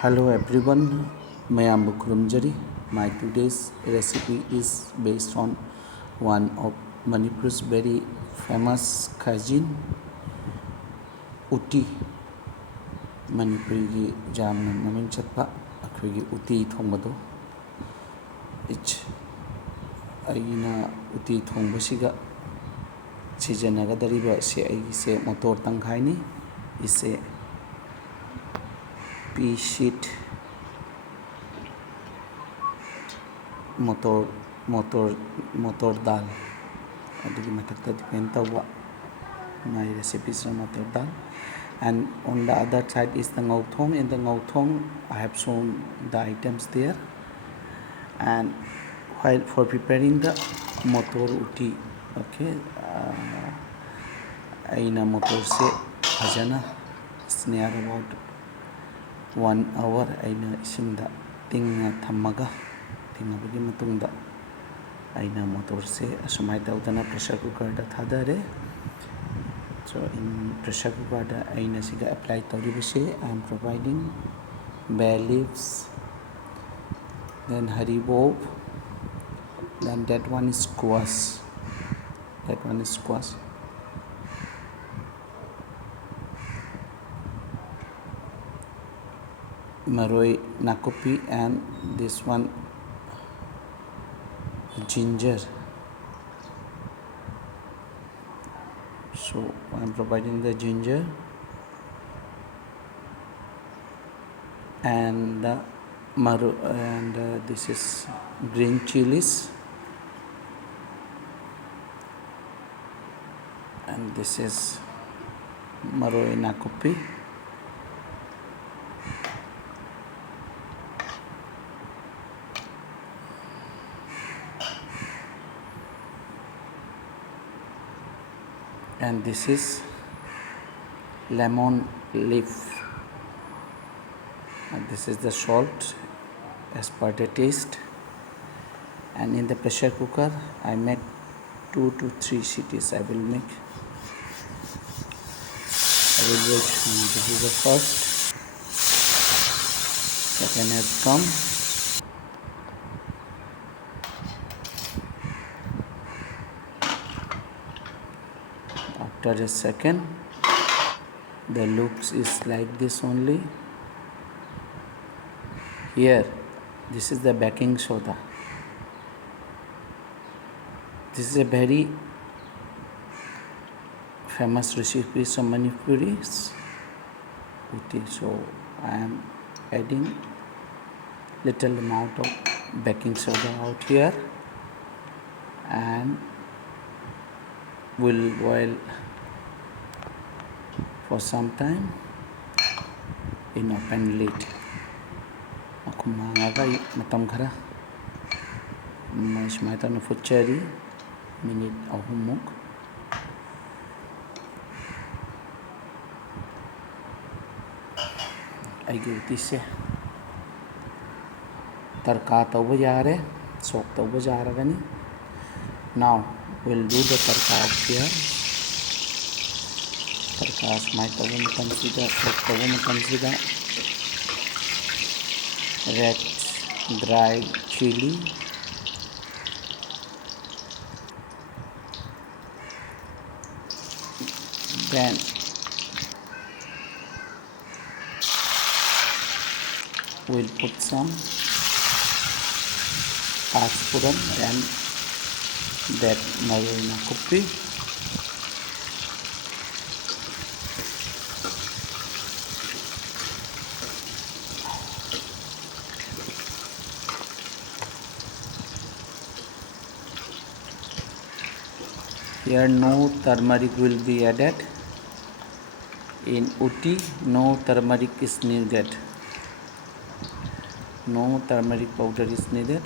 Hello everyone, Mayambu Kurumjari. My today's recipe is based on one of Manipur's very famous cuisine, Ooti. Manipuri jamna maming chatpa akhoi Ooti thongba do. Ich aina Ooti thongba siga sijanaga dariba se ai se motor tangkhai ni ise pea sheet motor dal adigi mathakta depend tawa my recipes on motor dal, and on the other side is the Ngauthong. In the Ngauthong I have shown the items there, and while for preparing the motor Ooti, okay, aina motor se fajana near about 1 hour aina isinda tinga thamaga tingabagi matungda aina motor se asumai tawdana pressure cooker da thadare. So in pressure cooker da aina siga apply tawribase I am providing bay leaves, then haribob, then that one is squash, maroi nakupi, and this one ginger. So I am providing the ginger and this is green chilies, and this is maroi nakupi, and this is lemon leaf, and this is the salt as per the taste. And in the pressure cooker I make 2 to 3 cities. I will wait. This is the first, second has come, after a second the looks is like this only. Here this is the baking soda. This is a very famous recipe of Manipuri's Ooti. So I am adding little amount of baking soda out here and will boil for some time in open lid. Aku mangagai matam khara mas mai tan fuchari minute ahumuk ai Ooti se tarka tawba yare sok tawba jaragani. Now we'll do the tarka of here. Tarka smai tawba mu consider sok tawba mu consider red dry chili, then we'll put some paspuram and that maroi nakupi, here no turmeric will be added. In Ooti no turmeric is needed, no turmeric powder is needed.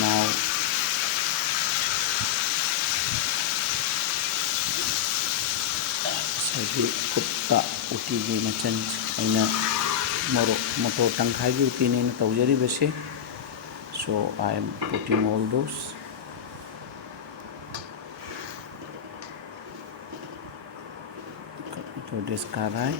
Now ꯈꯨꯠꯇ ꯎꯇꯤꯒꯤ ꯃꯆꯜ ꯑꯩꯅ motor ꯇꯪꯈꯥꯏꯒꯤ ꯎꯇꯤꯅꯦꯅ ꯇꯧꯖꯔꯤꯕꯁꯦ. So I am putting all those. To this karai.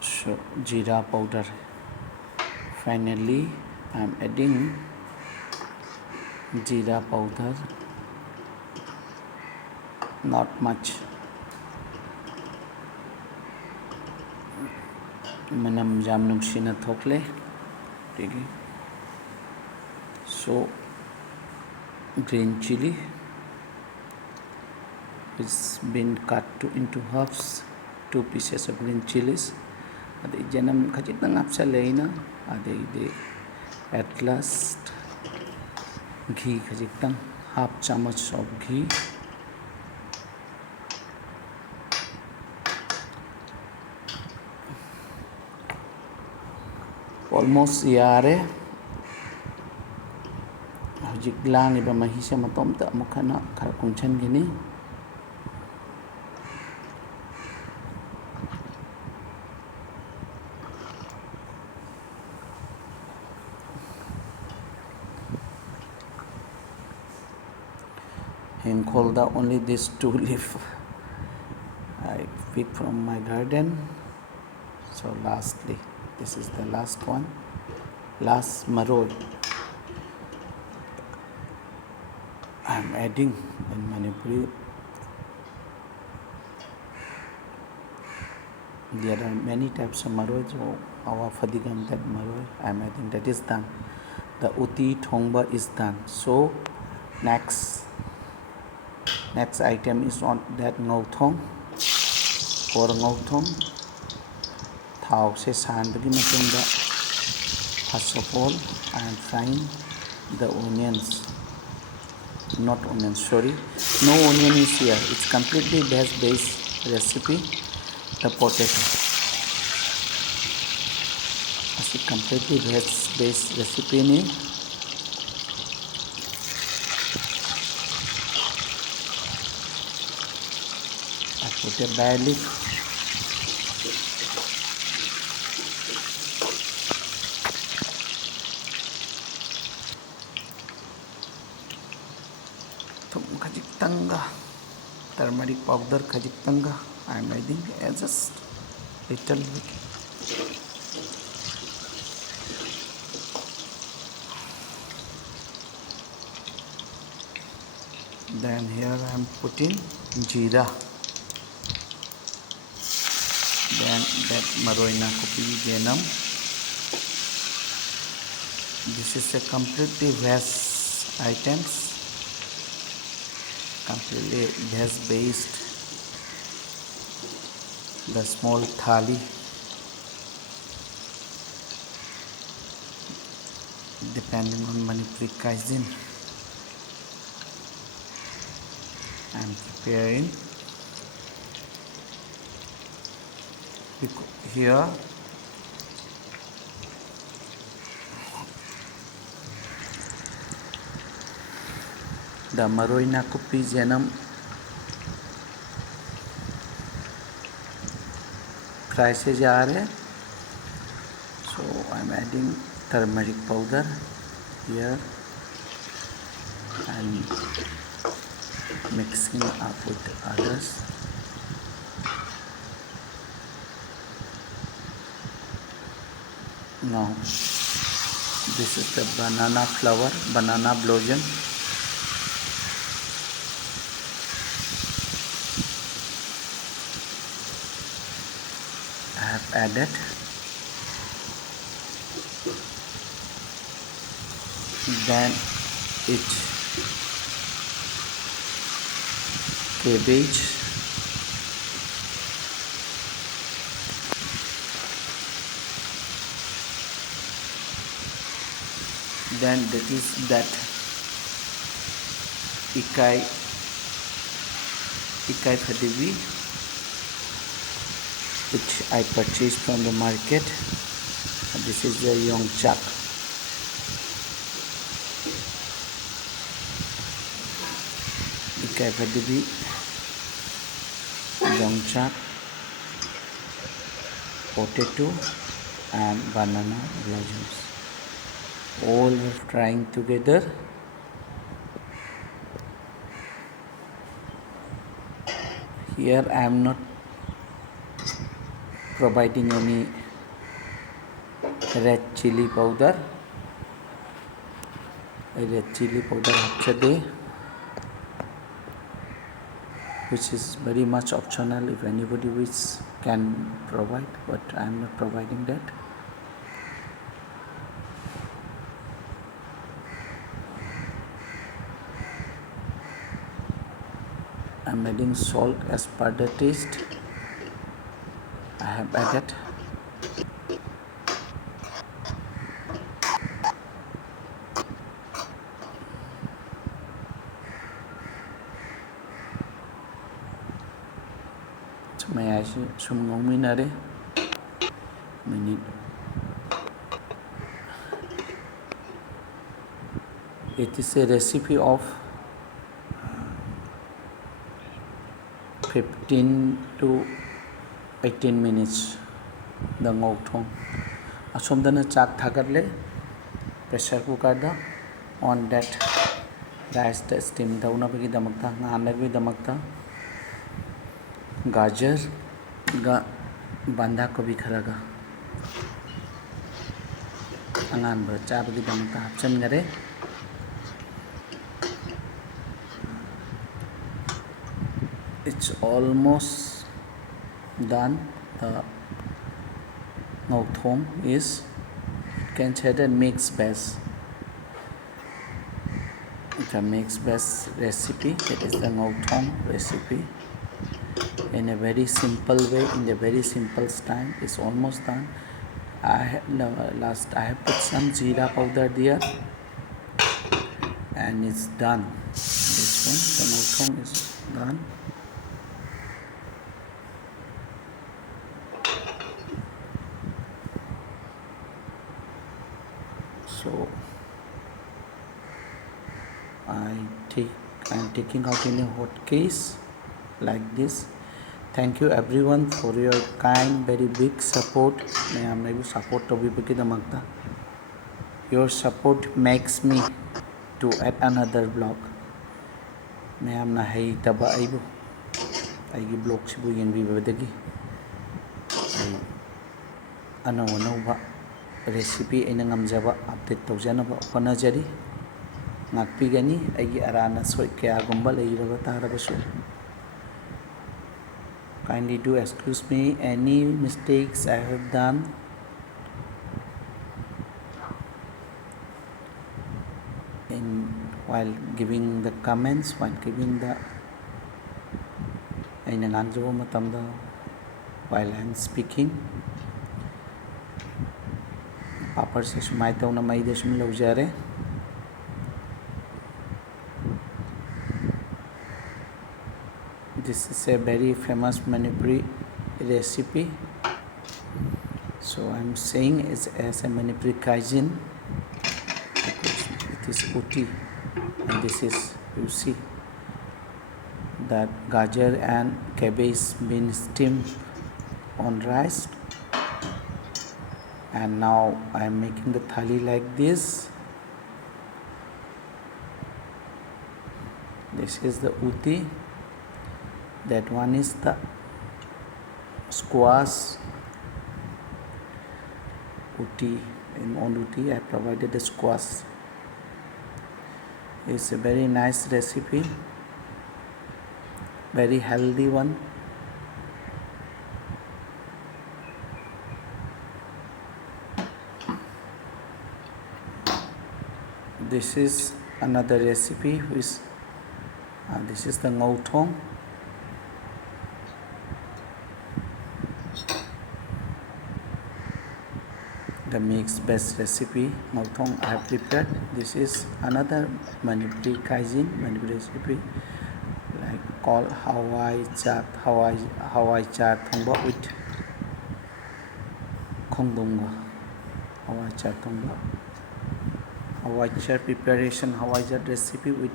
So jeera powder. Finally I am adding jeera powder, not much. Manam jam nungsina thokle. So green chili is been cut into halves, 2 pieces of green chilies. Adai janam khajitang hapsaleina. Adai at last ghee khajitang, half chamuch of ghee. Almost yare. Hojik langiba mahise matomta amukhana khara kungchanggini. Hengkolda only these 2 leaf I picked from my garden. So lastly, this is the last one, last maroi I am adding in Manipuri. There are many types of maroi. So our fadigam that maroi I am adding, that is done. The Ooti Thongba is done. So next item is on that Ngauthong. For Ngauthong, thao se sanbagi matunda, first of all I am frying the onions. Not onions, sorry, no onion is here. It's completely veg-based recipe. The potato, it's a completely veg-based recipe ni. I put a bay leaf, thum khajitanga, turmeric powder khajitanga I am adding just little bit. Then here I am putting jeera. Then that maroina kopi genam. This is a completely veg items, completely veg based. The small thali, depending on Manipuri cuisine, I am preparing. Here the maroina kopi janam fry se ja rahe. So I am adding turmeric powder here and mixing up with others. Now this is the banana flower, banana blossom. I have added. Then it's cabbage, then that is that ikai Ikai Phadibi, which I purchased from the market. This is the Yongchak. Ikai Phadibi, Yongchak, potato and banana blossoms. All are frying together. Here I am not providing any red chili powder. Red chili powder hapchade, which is very much optional. If anybody wishes can provide, but I am not providing that. I am adding salt as per the taste. I have added. May I sum minute. It is a recipe of 15 to 18 minutes. The Ngauthong. Asomdana chak thagarle pressure cooker da on that rice the steam dauna bagi damakta ngana bagi damakta gajar ga banda kobi kharaga angan ba cha bagi damakta hapchan gare. It's almost done. The Ngauthong is considered mixed best. It's a mixed best recipe. It is the Ngauthong recipe in a very simple way, in a very simple style. It's almost done. I have put some jeera powder there, and it's done. This one, the Ngauthong is done. So I'm taking out in a hot case like this. Thank you everyone for your kind, very big support. Your support makes me to add another vlog. Mayamna hay taba aibu. Aigi vlog sibu yengbi badagi. Ano recipe aina ngamjaba update tawjanaba honajari. Ngakpigani aigi arana soi kya gumba leiraba tarabasu. Kindly do excuse me any mistakes I have done. While giving the comments, while giving the while I am speaking. Papar se sumai tau na mai de sum laujare. This is a very famous Manipuri recipe. So I am saying it's as a Manipuri cuisine because it is Ooti, and this is, you see, that gajar and cabbage been steamed on rice, and now I am making the thali like this. This is the Ooti. That one is the squash. Ooti, on Ooti I provided the squash. It's a very nice recipe, very healthy one. This is another recipe which this is the Ngauthong. The mixed best recipe Ngauthong I have prepared. This is another Manipuri cuisine, Manipuri recipe like called Hawai char Thongba with Khongdongba. Hawai char Thongba. Hawai char preparation, Hawai char recipe with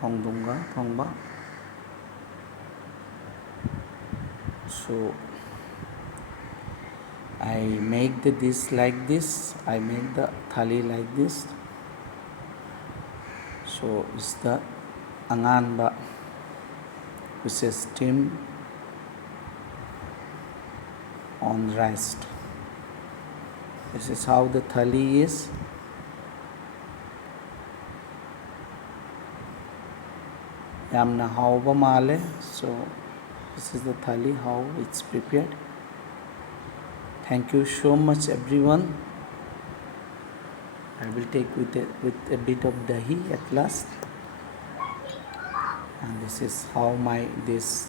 Thongba. So I make the dish like this. I make the thali like this. So it's the anganba, which is steamed on rice. This is how the thali is. Yamna hauba male. So this is the thali, how it's prepared. Thank you so much, everyone. I will take with a bit of dahi at last. And this is how this